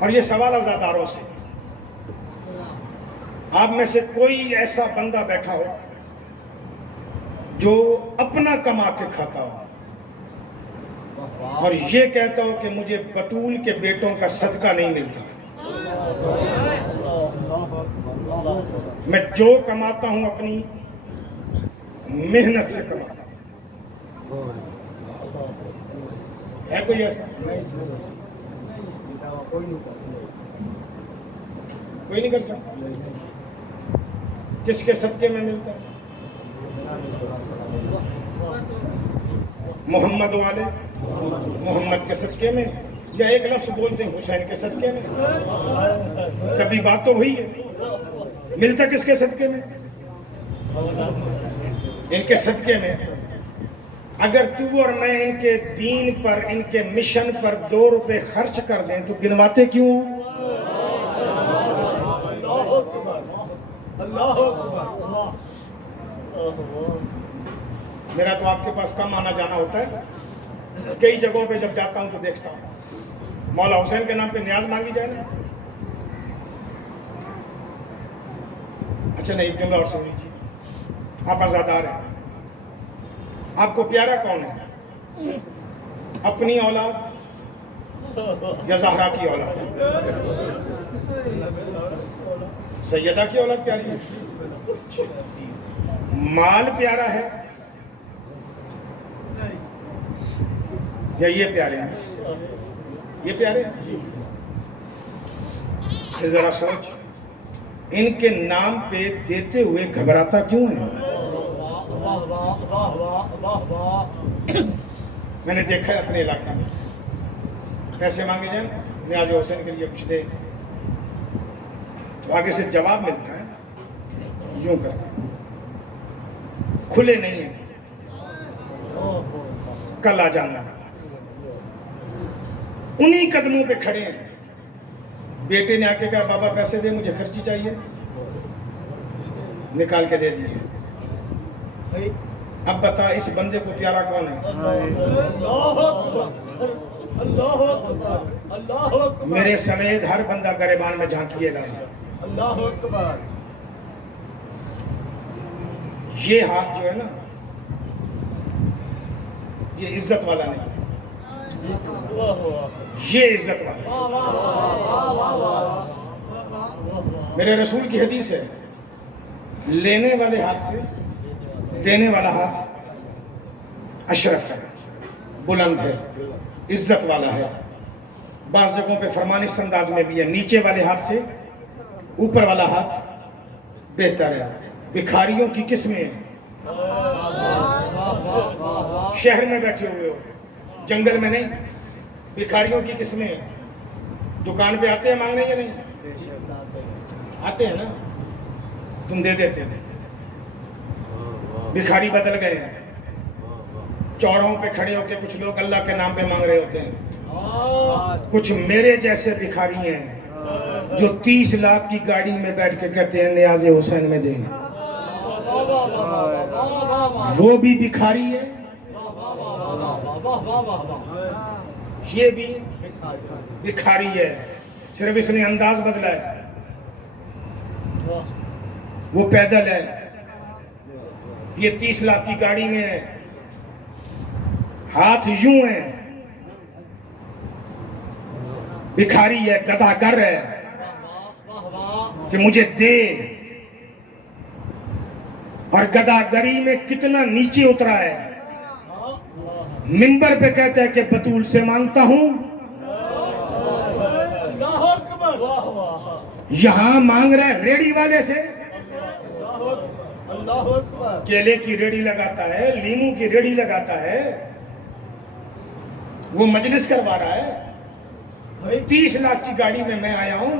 اور یہ سوال عزاداروں سے. آپ میں سے کوئی ایسا بندہ بیٹھا ہو جو اپنا کما کے کھاتا ہو اور یہ کہتا ہو کہ مجھے بطول کے بیٹوں کا صدقہ نہیں ملتا, میں جو کماتا ہوں اپنی محنت سے کماتا ہوں. ہے کوئی ایسا؟ کوئی نہیں کر سکتا. کس کے صدقے میں ملتا ہے؟ محمد والے محمد کے صدقے میں, یا ایک لفظ بولتے ہیں حسین کے صدقے میں. تبھی بات تو وہی ہے. ملتا کس کے صدقے میں؟ ان کے صدقے میں. اگر تو اور میں ان کے دین پر, ان کے مشن پر 2 روپے خرچ کر دیں تو گنواتے کیوں؟ میرا تو آپ کے پاس کم آنا جانا ہوتا ہے. کئی جگہوں پہ جب جاتا ہوں تو دیکھتا ہوں مولا حسین کے نام پہ نیاز مانگی جائے نا. اچھا نہیں, ایک جملہ اور سن لیجیے. آپ عزادار ہیں, آپ کو پیارا کون ہے, اپنی اولاد یا زہرا کی اولاد؟ سیدہ کی اولاد پیاری ہے. مال پیارا ہے یا یہ پیارے ہیں؟ یہ پیارے ہیں. ذرا سوچ, ان کے نام پہ دیتے ہوئے گھبراتا کیوں ہے؟ میں نے دیکھا ہے اپنے علاقہ میں, پیسے مانگے جائیں نیاز حسین کے لیے کچھ دے تو آگے سے جواب ملتا ہے یوں کر کے, کھلے نہیں ہیں, کل آ جانا. انہی قدموں پہ کھڑے ہیں. بیٹے نے آ کے کہا بابا پیسے دے, مجھے خرچی چاہیے, نکال کے دے دیے. اب بتا اس بندے کو پیارا کون ہے؟ میرے سمیت ہر بندہ گریبان میں جھانکیے گا. یہ ہاتھ جو ہے نا, یہ عزت والا نہیں, یہ عزت والا. میرے رسول کی حدیث ہے, لینے والے ہاتھ سے دینے والا ہاتھ اشرف ہے, بلند ہے, عزت والا ہے. بعض جگہوں پہ فرمان اس انداز میں بھی ہے, نیچے والے ہاتھ سے اوپر والا ہاتھ بہتر ہے. بھکاریوں کی قسمیں ہیں. شہر میں بیٹھے ہوئے ہو, جنگل میں نہیں. بھکاریوں کی قسمیں ہیں. دکان پہ آتے ہیں مانگنے یا نہیں؟ آتے ہیں نا, تم دے دیتے ہیں. بھکاری بدل گئے ہیں. چوراہوں پہ کھڑے ہو کے کچھ لوگ اللہ کے نام پہ مانگ رہے ہوتے ہیں. کچھ میرے جیسے بھکاری ہیں جو 30 لاکھ کی گاڑی میں بیٹھ کے کہتے ہیں نیاز حسین میں دیں. وہ بھی بھکاری ہے, یہ بھی بھکاری ہے, صرف اس نے انداز بدلا ہے. وہ پیدل ہے, یہ 30 لاکھ کی گاڑی میں ہے، ہاتھ یوں ہیں، بھکاری ہے، گداگر ہے کہ مجھے دے، اور گداگری میں کتنا نیچے اترا ہے، منبر پہ کہتا ہے کہ بطول سے مانگتا ہوں، یہاں مانگ رہا ہے ریڑی والے سے، کیلے کی ریڑی لگاتا ہے، لیمو کی ریڑی لگاتا ہے، وہ مجلس کروا رہا ہے، 30 لاکھ کی گاڑی میں میں آیا ہوں،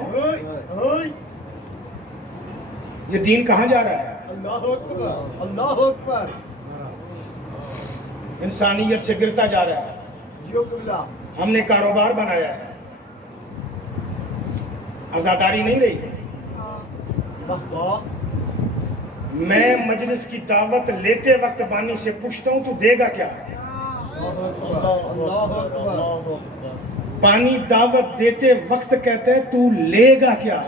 یہ دین کہاں جا رہا ہے؟ اللہ اکبر، انسانیت سے گرتا جا رہا ہے، ہم نے کاروبار بنایا ہے، آزاداری نہیں رہی۔ میں مجلس کی دعوت لیتے وقت بانی سے پوچھتا ہوں تو دے گا کیا؟ بانی دعوت دیتے وقت کہتے ہیں تو لے گا کیا؟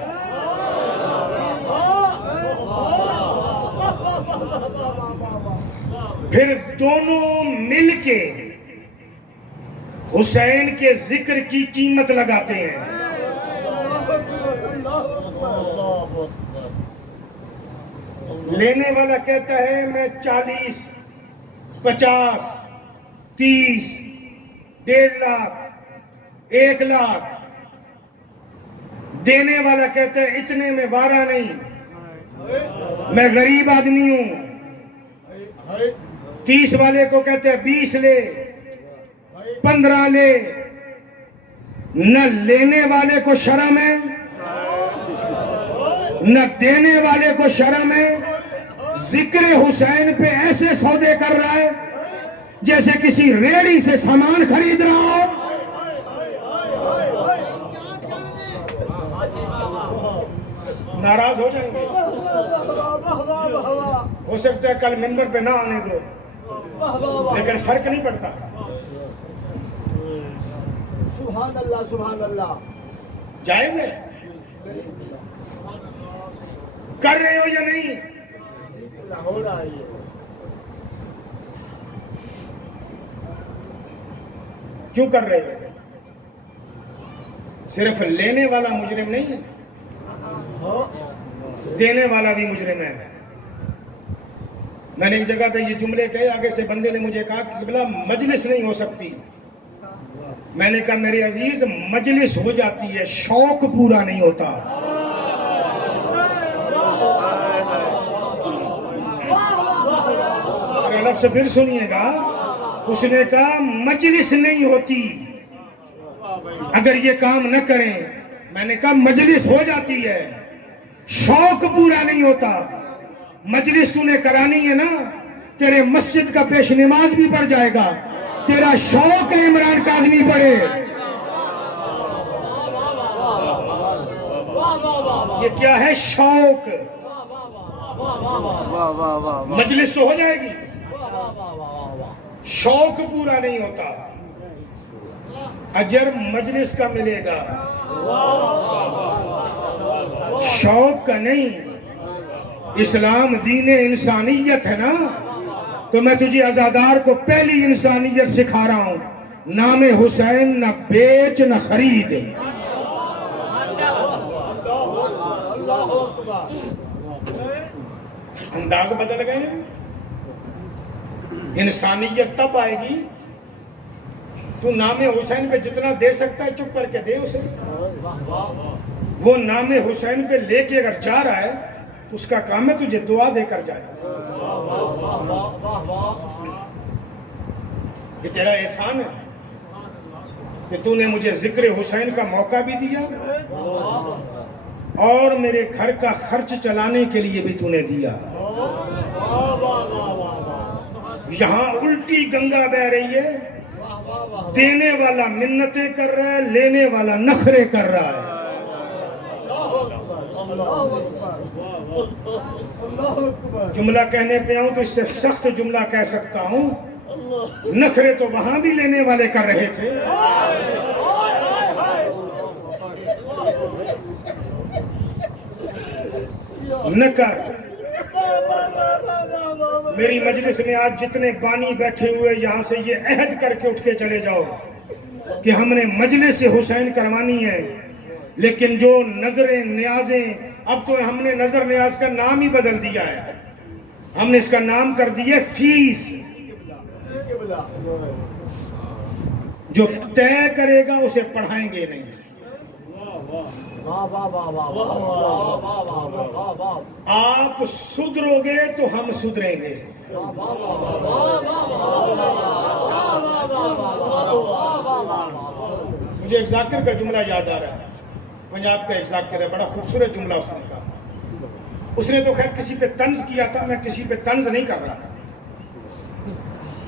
پھر دونوں مل کے حسین کے ذکر کی قیمت لگاتے ہیں۔ لینے والا کہتا ہے میں 40 50 30 1.5 لاکھ 1 لاکھ، دینے والا کہتا ہے اتنے میں وارہ نہیں، میں غریب آدمی ہوں۔ 30 والے کو کہتے ہیں 20 لے 15 لے، نہ لینے والے کو شرم ہے نہ دینے والے کو شرم ہے، ذکر حسین پہ ایسے سودے کر رہا ہے جیسے کسی ریڑی سے سامان خرید رہا ہو۔ ناراض ہو جائیں گے، ہو سکتا ہے کل منبر پہ نہ آنے دو، لیکن فرق نہیں پڑتا۔ سبحان اللہ سبحان اللہ، جائز ہے، کر رہے ہو یا نہیں؟ ہو رہا ہے یہ۔ کیوں کر رہے ہو؟ صرف لینے والا مجرم نہیں ہے، دینے والا بھی مجرم ہے۔ میں نے ایک جگہ پہ یہ جملے کہے، آگے سے بندے نے مجھے کہا کہ قبلہ مجلس نہیں ہو سکتی، میں نے کہا میرے عزیز مجلس ہو جاتی ہے، شوق پورا نہیں ہوتا۔ اور لفظ پھر سنیے گا، اس نے کہا مجلس نہیں ہوتی اگر یہ کام نہ کریں، میں نے کہا مجلس ہو جاتی ہے، شوق پورا نہیں ہوتا۔ مجلس تو نے کرانی ہے نا، تیرے مسجد کا پیش نماز بھی پڑ جائے گا، تیرا شوق ہے عمران کاظمی پڑھے۔ یہ کیا ہے؟ شوق۔ مجلس تو ہو جائے گی، شوق پورا نہیں ہوتا، اجر مجلس کا ملے گا، شوق کا نہیں۔ اسلام دین انسانیت ہے نا، تو میں تجھے عزادار کو پہلی انسانیت سکھا رہا ہوں، نام حسین نہ بیچ نہ خرید۔ انداز بدل گئے ہیں۔ انسانیت تب آئے گی تو نام حسین پہ جتنا دے سکتا ہے چپ کر کے دے اسے۔ وہ نام حسین پہ لے کے اگر جا رہا ہے اس کا کام ہے تجھے دعا دے کر جائے۔ یہ تیرا احسان ہے کہ تو نے مجھے ذکر حسین کا موقع بھی دیا اور میرے گھر کا خرچ چلانے کے لیے بھی تو نے دیا۔ یہاں الٹی گنگا بہ رہی ہے، دینے والا منتیں کر رہا ہے، لینے والا نخرے کر رہا ہے۔ جملہ کہنے پہ آؤں تو اس سے سخت جملہ کہہ سکتا ہوں، نخرے تو وہاں بھی لینے والے کر رہے تھے۔ نہ کر، میری مجلس میں آج جتنے بانی بیٹھے ہوئے یہاں سے یہ عہد کر کے اٹھ کے چلے جاؤ کہ ہم نے مجلس حسین کروانی ہے، لیکن جو نظریں نیازیں، اب تو ہم نے نظر نیاز کا نام ہی بدل دیا ہے، ہم نے اس کا نام کر دیا فیس۔ جو طے کرے گا اسے پڑھائیں گے نہیں۔ آپ سدھرو گے تو ہم سدھریں گے۔ مجھے ایک ذاکر کا جملہ یاد آ رہا ہے، پنجاب کا ایک ذاکر ہے، بڑا خوبصورت جملہ اس نے کہا۔ اس نے تو خیر کسی پہ طنز کیا تھا، میں کسی پہ طنز نہیں کر رہا،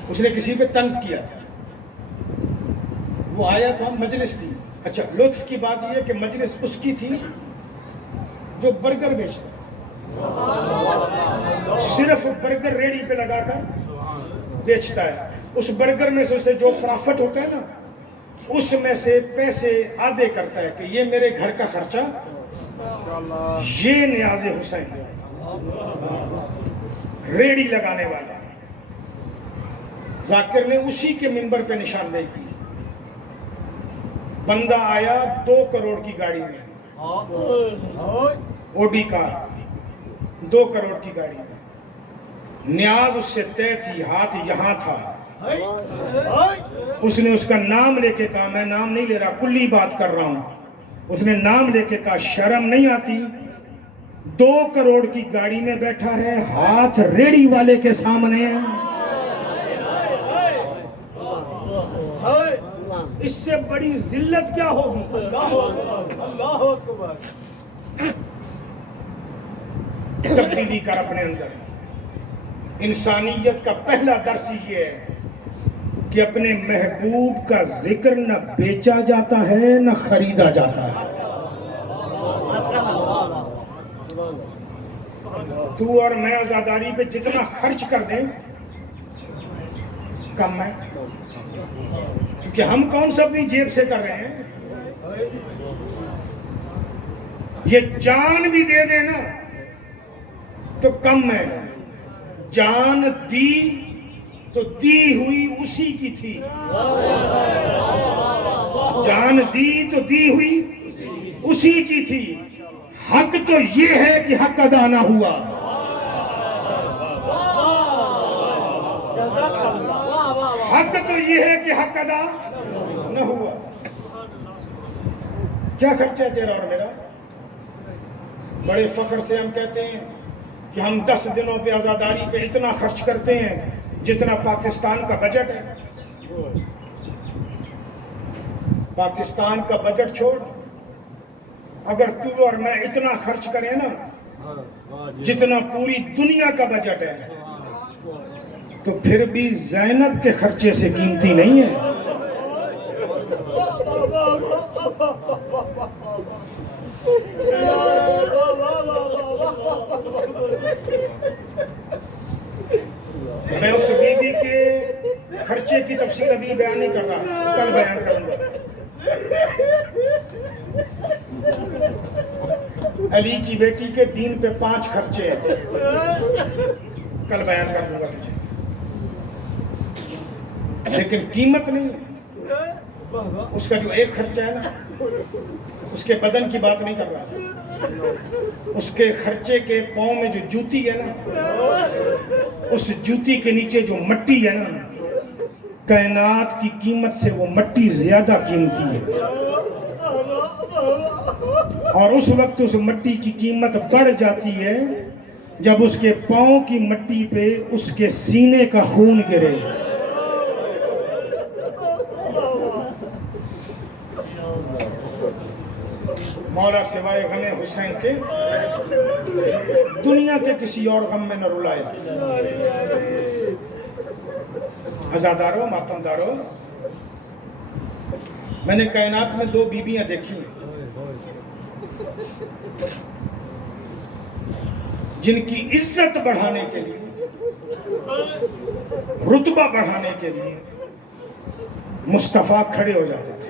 اس نے کسی پہ طنز کیا تھا۔ وہ آیا تھا، مجلس تھی، اچھا لطف کی بات یہ کہ مجلس اس کی تھی جو برگر بیچتا، صرف برگر ریڑھی پہ لگا کر بیچتا ہے، اس برگر میں سے اسے جو پرافٹ ہوتا ہے نا، اس میں سے پیسے آدھے کرتا ہے کہ یہ میرے گھر کا خرچہ، یہ نیاز حسین ریڑھی لگانے والا ہے۔ ذاکر نے اسی کے منبر پہ نشاندہی کی۔ بندہ آیا 2 کروڑ کی گاڑی میں، اوڈی کار، 2 کروڑ کی گاڑی میں، نیاز اس سے طے تھی، ہاتھ یہاں تھا۔ اس نے اس کا نام لے کے کہا، میں نام نہیں لے رہا، کلی بات کر رہا ہوں، اس نے نام لے کے کہا شرم نہیں آتی؟ 2 کروڑ کی گاڑی میں بیٹھا ہے، ہاتھ ریڑھی والے کے سامنے ہے، اس سے بڑی ذلت کیا ہوگی؟ اللہ اکبر۔ تبدیلی کر اپنے اندر۔ انسانیت کا پہلا درس یہ ہے کہ اپنے محبوب کا ذکر نہ بیچا جاتا ہے نہ خریدا جاتا ہے۔ تو اور میں آزاداری پہ جتنا خرچ کر دیں کم ہے، کیونکہ ہم کون سا اپنی جیب سے کر رہے ہیں۔ یہ جان بھی دے دینا تو کم ہے، جان دی تو دی ہوئی اسی کی تھی، جان دی تو دی ہوئی اسی کی تھی۔ حق تو یہ ہے کہ حق ادا نہ ہوا۔ حق تو یہ ہے کہ حق ادا نہ ہوا۔ کیا خرچہ ہے تیرا اور میرا؟ بڑے فخر سے ہم کہتے ہیں کہ ہم 10 دنوں پہ آزاداری پہ اتنا خرچ کرتے ہیں جتنا پاکستان کا بجٹ ہے۔ پاکستان کا بجٹ چھوڑ، اگر تو اور میں اتنا خرچ کریں نا جتنا پوری دنیا کا بجٹ ہے، تو پھر بھی زینب کے خرچے سے قیمتی نہیں ہے۔ میں اس بی بی کے خرچے کی تفصیل ابھی بیان نہیں کر رہا، کل بیان کروں گا۔ علی کی بیٹی کے دین پہ 5 خرچے ہیں، کل بیان کر دوں گا تجھے، لیکن قیمت نہیں ہے۔ اس کا جو ایک خرچہ ہے نا، اس کے بدن کی بات نہیں کر رہا، اس کے خرچے کے پاؤں میں جو جوتی ہے نا، اس جوتی کے نیچے جو مٹی ہے نا، کائنات کی قیمت سے وہ مٹی زیادہ قیمتی ہے، اور اس وقت اس مٹی کی قیمت بڑھ جاتی ہے جب اس کے پاؤں کی مٹی پہ اس کے سینے کا خون گرے۔ مولا سوائے غم حسین کے دنیا کے کسی اور غم میں نہ رلایا۔ عزادارو، ماتمدارو، میں نے کائنات میں 2 بیویاں دیکھی ہیں جن کی عزت بڑھانے کے لیے، رتبہ بڑھانے کے لیے مصطفیٰ کھڑے ہو جاتے تھے۔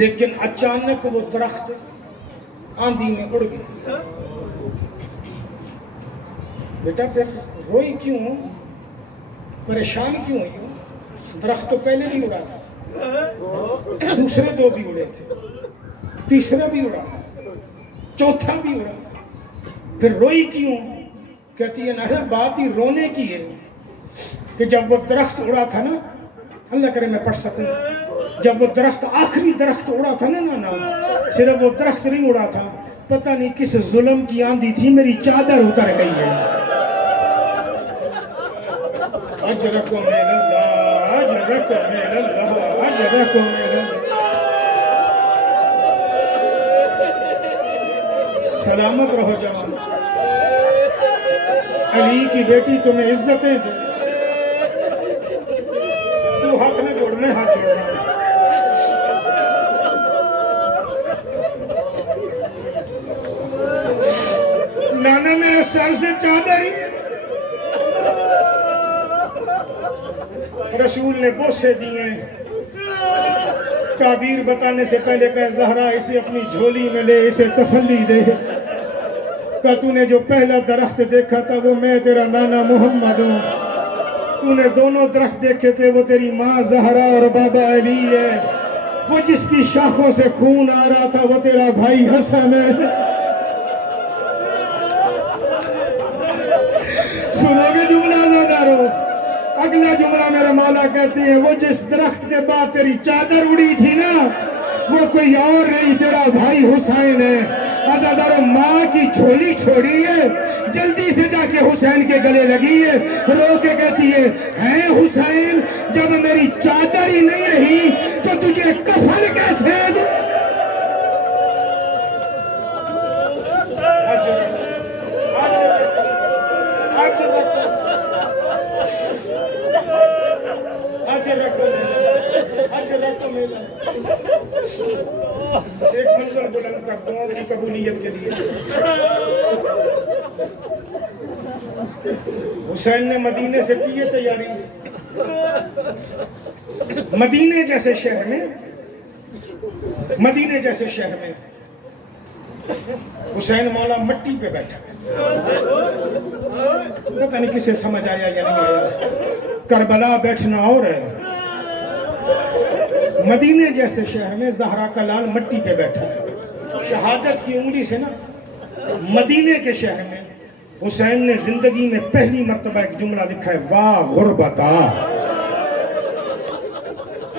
لیکن اچانک وہ درخت آندھی میں اڑ گیا. بیٹا پھر روئی کیوں, پریشان کیوں ہوئی ہو؟ درخت تو پہلے بھی اڑا تھا, دوسرے دو بھی اڑے تھے, تیسرا بھی اڑا, چوتھا بھی اڑا, پھر روئی کیوں؟ کہتی ہے نا بات ہی رونے کی ہے کہ جب وہ درخت اڑا تھا نا, اللہ کرے میں پڑھ سکوں, جب وہ درخت آخری درخت اڑا تھا نا نا, صرف وہ درخت نہیں اڑا تھا, پتہ نہیں کس ظلم کی آندھی تھی, میری چادر اتر گئی ہے. اجرکم اللہ, اجرکم اللہ, اجرکم اللہ. سلامت رہو جوان, علی کی بیٹی تمہیں عزتیں دے. تو ہاتھ نہ جوڑ, میں ہاتھ جوڑ رہا ہوں. نانا میرے سر سے چادر ہی. رسول نے بوسے دیے, تعبیر بتانے سے پہلے کہا زہرا اسے اپنی جھولی میں لے, اسے تسلی دے. کہا تو نے جو پہلا درخت دیکھا تھا وہ میں تیرا نانا محمد ہوں, تو نے دونوں درخت دیکھے تھے وہ تیری ماں زہرا اور بابا علی ہے, وہ جس کی شاخوں سے خون آ رہا تھا وہ تیرا بھائی حسن ہے. سنو گے جملہ زادارو, اگلا جملہ میرا مولا کہتی ہے وہ جس درخت کے بعد تیری چادر اڑی تھی نا وہ کوئی اور نہیں, تیرا بھائی حسین ہے. آزادارو ماں کی جھولی چھوڑی ہے, جلدی سے جا کے حسین کے گلے لگی ہے, رو کے کہتی ہے حسین جب میری چادر ہی نہیں رہی تو تجھے کفن کیسے دے. بس ایک منظر بلند کر دعاؤں کی قبولیت کے لیے. حسین نے مدینے سے کی ہے تیاری. مدینے جیسے شہر میں, مدینے جیسے شہر میں حسین مولا مٹی پہ بیٹھا ہے. پتہ نہیں کسے سمجھ آیا یا نہیں آیا, کربلا بیٹھنا اور ہے. مدینے جیسے شہر میں زہرا کا لال مٹی پہ بیٹھا ہے, شہادت کی انگلی سے نا. مدینے کے شہر میں حسین نے زندگی میں پہلی مرتبہ ایک جملہ لکھا ہے, واہ غربتا,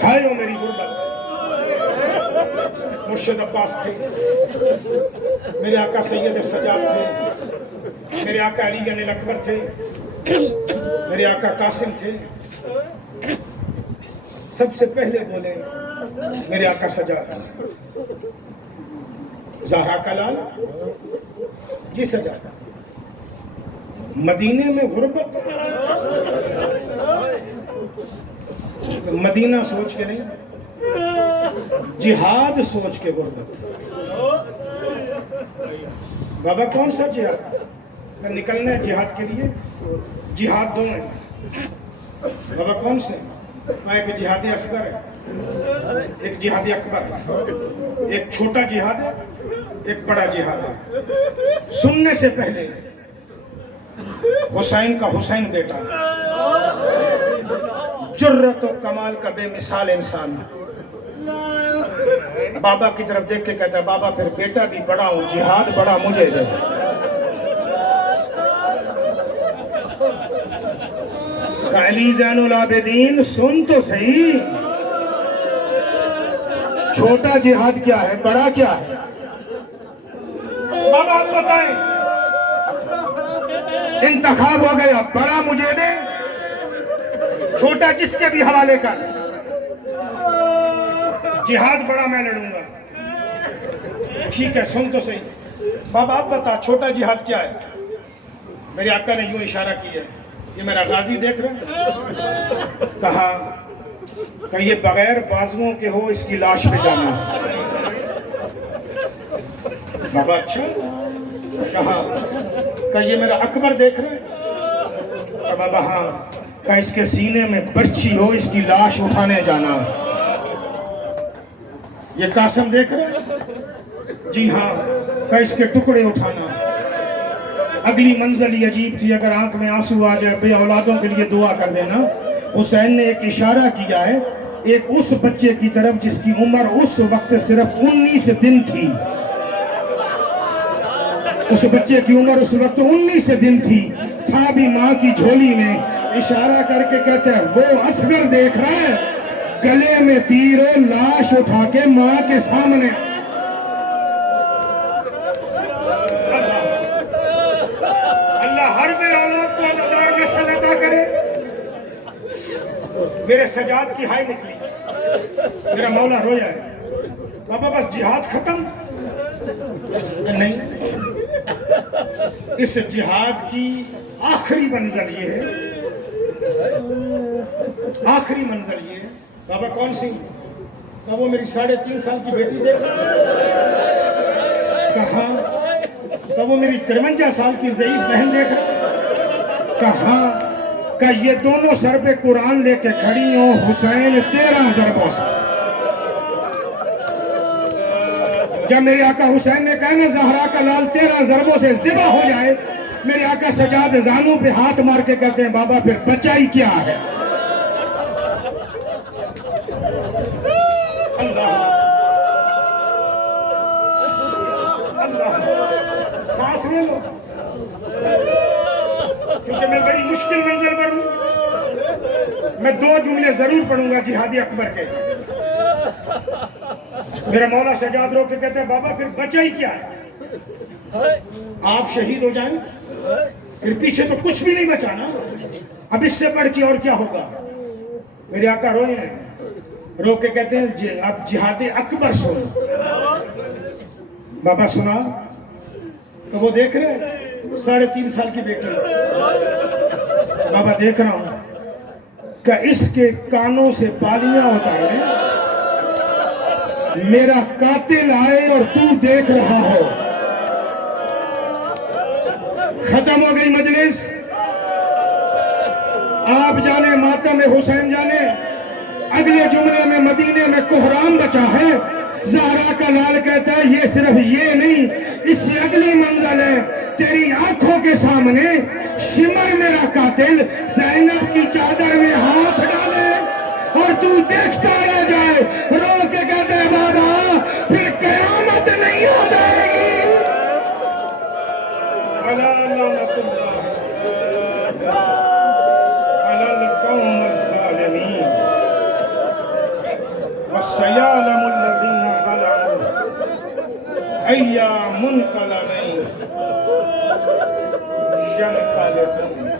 ہائے او میری غربت. مرشد عباس تھے, میرے آقا سید سجاد تھے, میرے آقا علی گنج اکبر تھے, میرے آقا قاسم تھے. سب سے پہلے بولے میرے آقا سجاد, زہرا کا لال جی سجاد. مدینے میں غربت, مدینہ سوچ کے نہیں, جہاد سوچ کے غربت. بابا کون سا جہاد؟ اگر نکلنا ہے جہاد کے لیے, جہاد دو ہیں. بابا کون سے؟ ایک جہاد اصغر ہے, ایک جہاد اکبر. ایک چھوٹا جہاد ہے, ایک بڑا جہاد ہے. سننے سے پہلے حسین کا حسین بیٹا, جرت و کمال کا بے مثال انسان. بابا کی طرف دیکھ کے کہتا ہے بابا پھر بیٹا بھی بڑا ہوں, جہاد بڑا مجھے دے. علی زین العابدین سن تو صحیح, چھوٹا جہاد کیا ہے, بڑا کیا ہے؟ بابا آپ بتائیں. انتخاب ہو گیا, بڑا مجھے دے, چھوٹا جس کے بھی حوالے کر. جہاد بڑا میں لڑوں گا. ٹھیک ہے سن تو صحیح. بابا آپ بتا چھوٹا جہاد کیا ہے؟ میرے آقا نے یوں اشارہ کیا, یہ میرا غازی دیکھ رہے ہیں؟ کہا کہ یہ بغیر بازوؤں کے ہو, اس کی لاش پہ جانا. بابا اچھا. کہا کہ یہ میرا اکبر دیکھ رہے ہیں؟ بابا ہاں. کہ اس کے سینے میں برچھی ہو, اس کی لاش اٹھانے جانا. یہ قاسم دیکھ رہے ہیں؟ جی ہاں، کہ اس کے ٹکڑے اٹھانا۔ اگلی منزل ہی عجیب تھی، اگر آنکھ میں آنسو آ جائے بے اولادوں کے لیے دعا کر دینا۔ حسین نے ایک اشارہ کیا ہے ایک اس بچے کی طرف جس کی عمر اس وقت صرف 19 دن تھی۔ اس بچے کی عمر اس وقت 19 دن تھی، تھا بھی ماں کی جھولی میں۔ اشارہ کر کے کہتے ہیں وہ اصغر دیکھ رہا ہے، گلے میں تیر و لاش اٹھا کے ماں کے سامنے۔ اللہ ہر بے اولاد کو عزادار نسل عطا کرے۔ میرے سجاد کی ہائی نکلی، میرا مولا رویا ہے، بابا بس جہاد ختم؟ نہیں، اس جہاد کی آخری منزل یہ ہے، آخری منزل یہ ہے۔ بابا کون سی؟ کہا وہ میری 3.5 سال کی بیٹی دیکھ رہا۔ کہاں؟ کہا وہ میری 53 سال کی ضعیف بہن دیکھ رہا۔ کہاں؟ کہ یہ دونوں سر پہ قرآن لے کے کھڑی ہوں حسین 13 ضربوں سے۔ جب میرے آقا حسین نے کہا نا زہرا کا لال 13 ضربوں سے ذبح ہو جائے، میرے آقا سجاد زانوں پہ ہاتھ مار کے کہتے ہیں بابا پھر بچہ ہی کیا ہے؟ اللہ اللہ، سانس لے لو، کیونکہ میں بڑی مشکل منزل پر ہوں۔ میں 2 جملے ضرور پڑھوں گا جہادی اکبر کے۔ میرا مولا سجاد رو کے کہتے ہیں بابا پھر بچہ ہی کیا ہے؟ آپ شہید ہو جائیں پھر پیچھے تو کچھ بھی نہیں بچانا، اب اس سے بڑھ کے اور کیا ہوگا؟ میرے آقا روئے ہیں، رو کے کہتے ہیں اب جہاد اکبر سنو۔ بابا سنا؟ تو وہ دیکھ رہے 3.5 سال کی بیٹی، بابا دیکھ رہا ہوں کہ اس کے کانوں سے بالیاں اتارے، میرا قاتل آئے اور تو دیکھ رہا ہو۔ ختم ہو گئی مجلس، آپ جانے ماتم حسین جانے، اگلے جملے میں مدینے میں کوہرام بچا ہے۔ زہرا کا لال کہتا ہے یہ صرف یہ نہیں، اس سے اگلی منزل ہے، تیری آنکھوں کے سامنے شمر میرا قاتل زینب کی چادر میں ہاتھ ڈالے اور تو دیکھتا رہ جائے۔ رو کے کہتے ہیں بابا پھر قیامت نہیں ہو جائے گی۔ الا لعنت اللہ علی القوم الظالمین وسیعلم الذین ظلموا ای منقلب ینقلبون۔